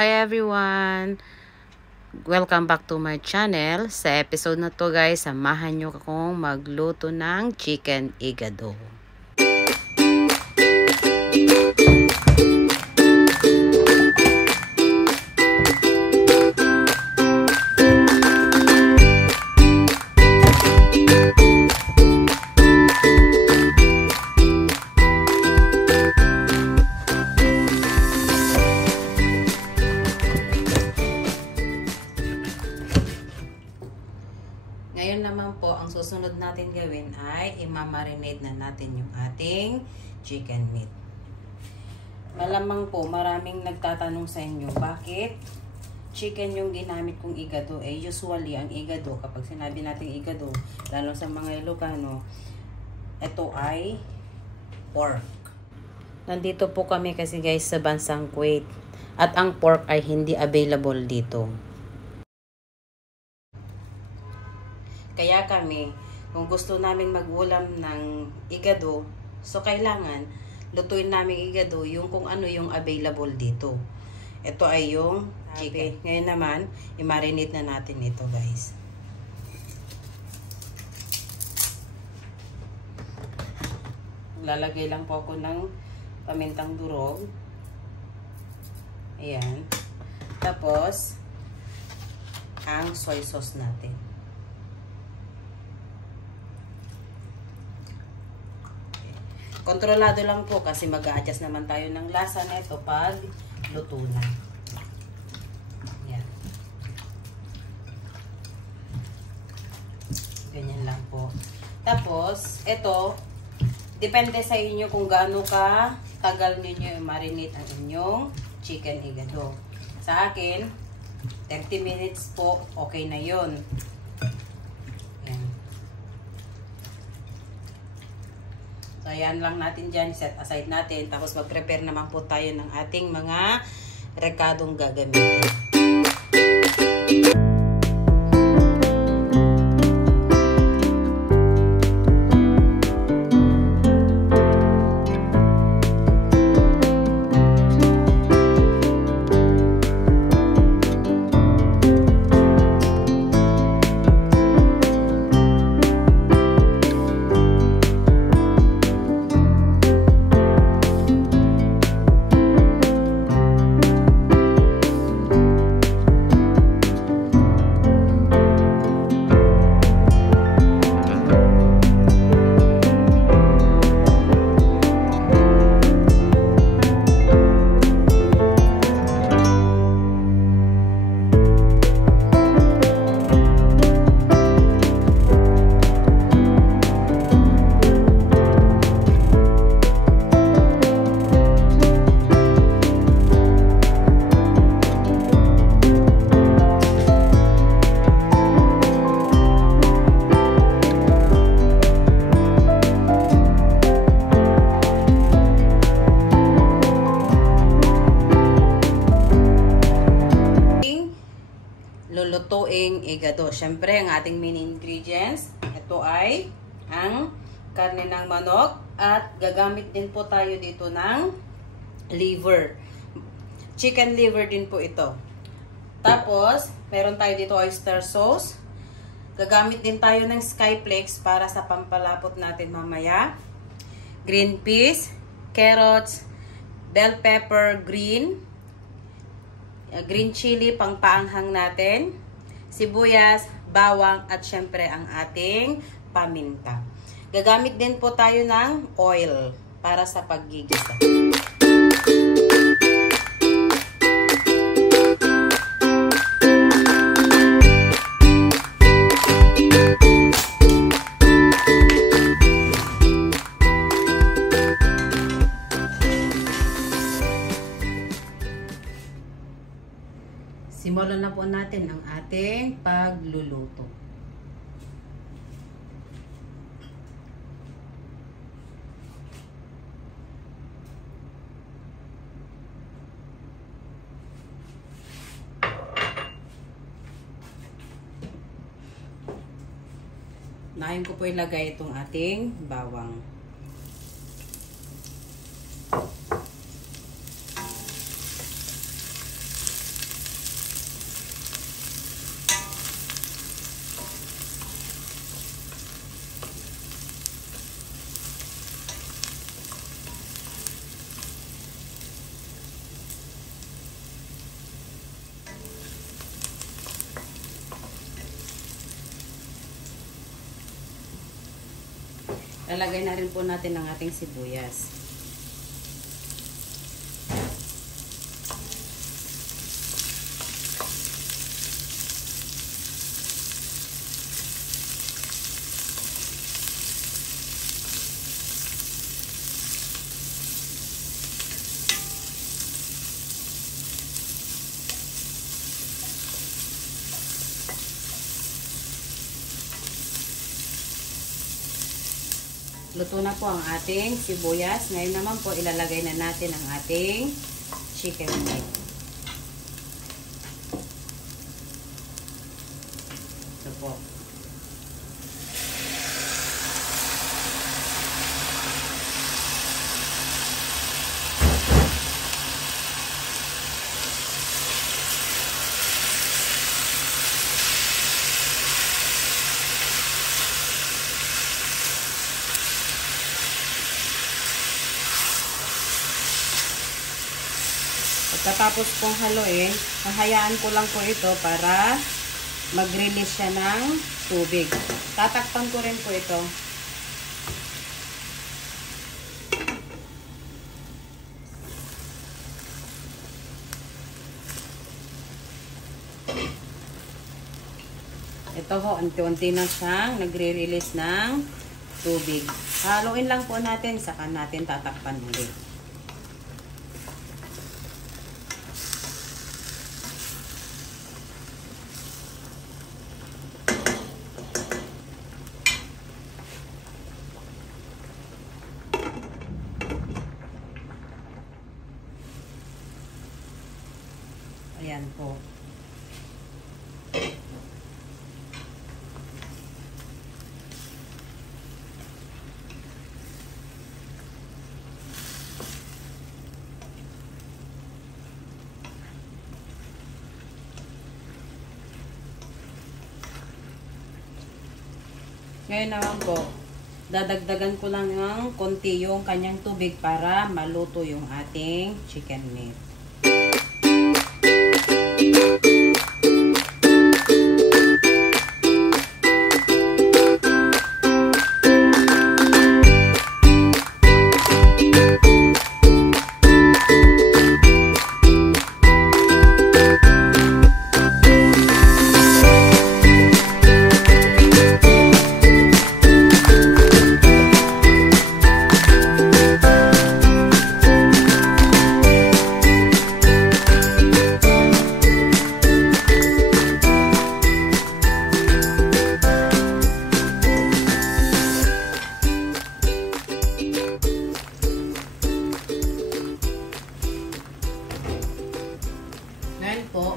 Hi everyone! Welcome back to my channel. Sa episode na to guys, samahan nyo akong magluto ng chicken igado. Ngayon naman po, ang susunod natin gawin ay imamarinate na natin yung ating chicken meat. Malamang po, maraming nagtatanong sa inyo, bakit chicken yung ginamit kong igado? Usually, ang igado, kapag sinabi natin igado, lalo sa mga Ilocano, ito ay pork. Nandito po kami kasi guys sa bansang Kuwait. At ang pork ay hindi available dito. Kaya kami, kung gusto namin mag-ulam ng igado, so kailangan lutuin namin igado yung kung ano yung available dito. Ito ay yung chicken. Ngayon naman, i-marinate na natin ito guys. Lalagay lang po ako ng pamintang durog. Ayan. Tapos, ang soy sauce natin. Kontrolado lang po kasi mag-a-adjust naman tayo ng lasa nito pag luto na. Yan. Ganyan lang po. Tapos, ito, depende sa inyo kung gaano ka tagal ninyo i-marinate ang inyong chicken igado. Sa akin, 30 minutes po, okay na yun. So, ayan lang natin dyan. Set aside natin. Tapos, mag-prepare naman po tayo ng ating mga rekadong gagamitin. Lulutuing igado. Siyempre, ang ating main ingredients, ito ay ang karne ng manok at gagamit din po tayo dito ng liver. Chicken liver din po ito. Tapos, meron tayo dito oyster sauce. Gagamit din tayo ng skyflakes para sa pampalapot natin mamaya. Green peas, carrots, bell pepper green chili pang paanghang natin, sibuyas, bawang, at syempre ang ating paminta. Gagamit din po tayo ng oil para sa paggigisa. Simulan na po natin ang ating pagluluto. Unahin ko po ilagay itong ating bawang. lalagay na rin po natin ang ating sibuyas. Luto na po ang ating sibuyas. Ngayon naman po ilalagay na natin ang ating chicken meat. Ito po. Pagkatapos pong haluin, hahayaan ko lang po ito para mag-release siya ng tubig. Tatakpan ko rin po ito. Ito ho, unti-unti na siyang nagre-release ng tubig. Haluin lang po natin, saka natin tatakpan ulit. Ayan po. Ngayon naman po, dadagdagan ko lang ng konti yung kanyang tubig para maluto yung ating chicken meat.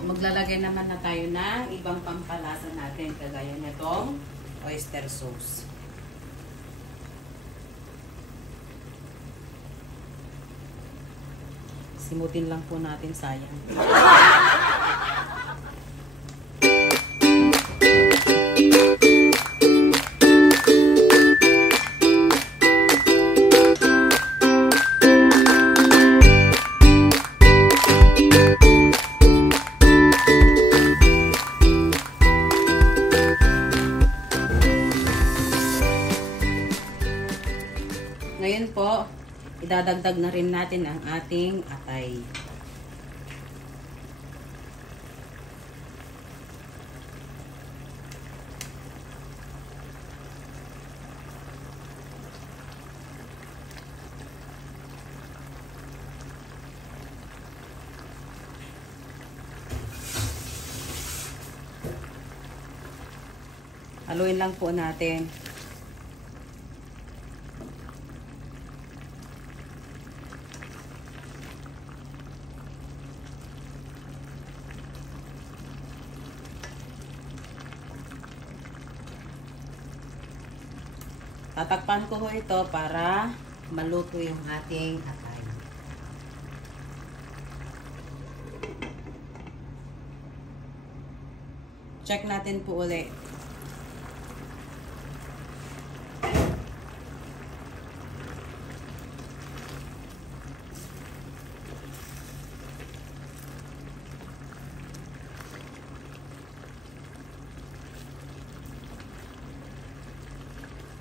Maglalagay naman na tayo ng ibang pampalasa natin, kagaya nitong oyster sauce. Simutin lang po natin, sayang. Ngayon po, idadagdag na rin natin ang ating atay. Haluin lang po natin. Tatakpan ko ito para maluto yung ating atay. Check natin po ulit.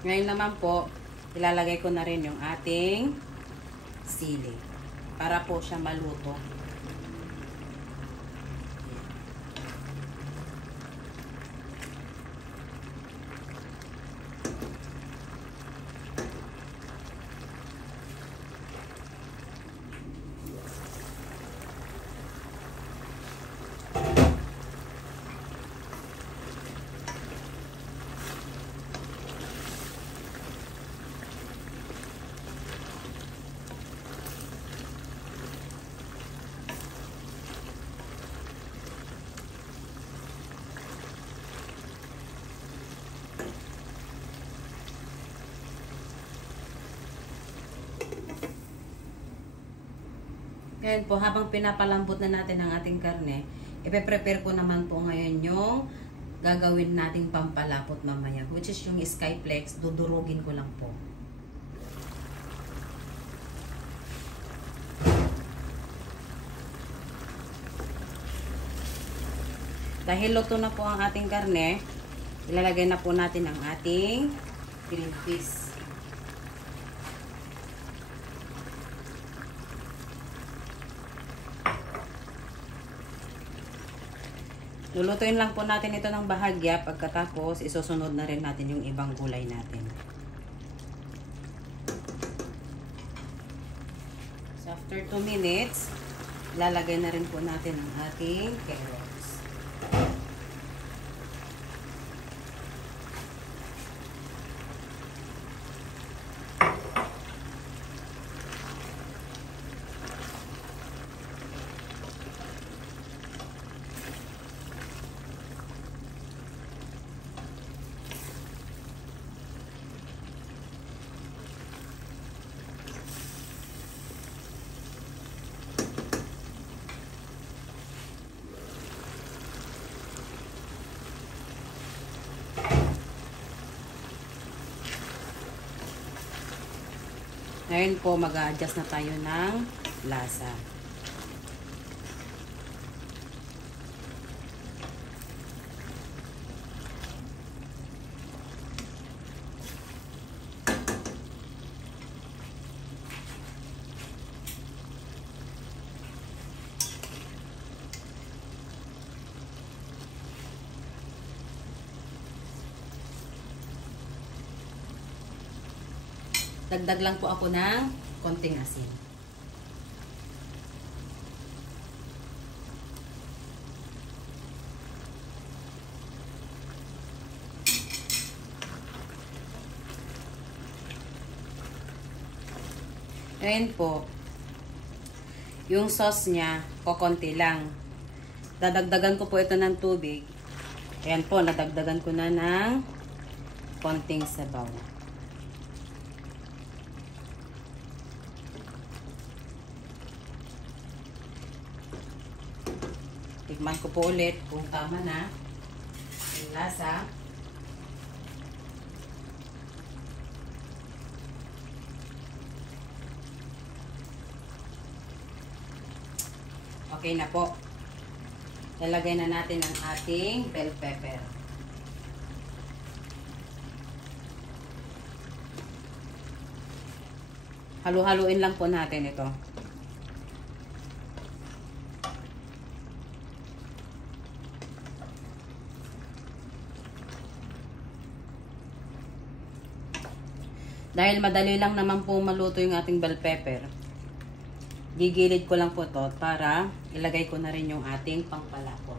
Ngayon naman po, ilalagay ko na rin yung ating sili para po siya maluto. Ngayon po, habang pinapalambot na natin ang ating karne, ipe-prepare ko naman po ngayon yung gagawin nating pampalapot mamaya, which is yung Skyflex. Dudurugin ko lang po. Dahil luto na po ang ating karne, ilalagay na po natin ang ating green peas. Lulutuin lang po natin ito ng bahagya, pagkatapos isusunod na rin natin yung ibang gulay natin. So after 2 minutes, lalagay na rin po natin ang ating carrots. Ngayon po, mag-a-adjust na tayo ng lasa. Dagdag lang po ako ng konting asin. Ayan po. Yung sauce niya, kokonti lang. Dadagdagan ko po ito ng tubig. Ayan po, nadagdagan ko na ng konting sabaw. Tikman ko po ulit kung tama na yung lasa. Okay na po. Lalagay na natin ang ating bell pepper. Halu-haluin lang po natin ito. Dahil madali lang naman po maluto yung ating bell pepper, gigilid ko lang po to para ilagay ko na rin yung ating pangpalapot.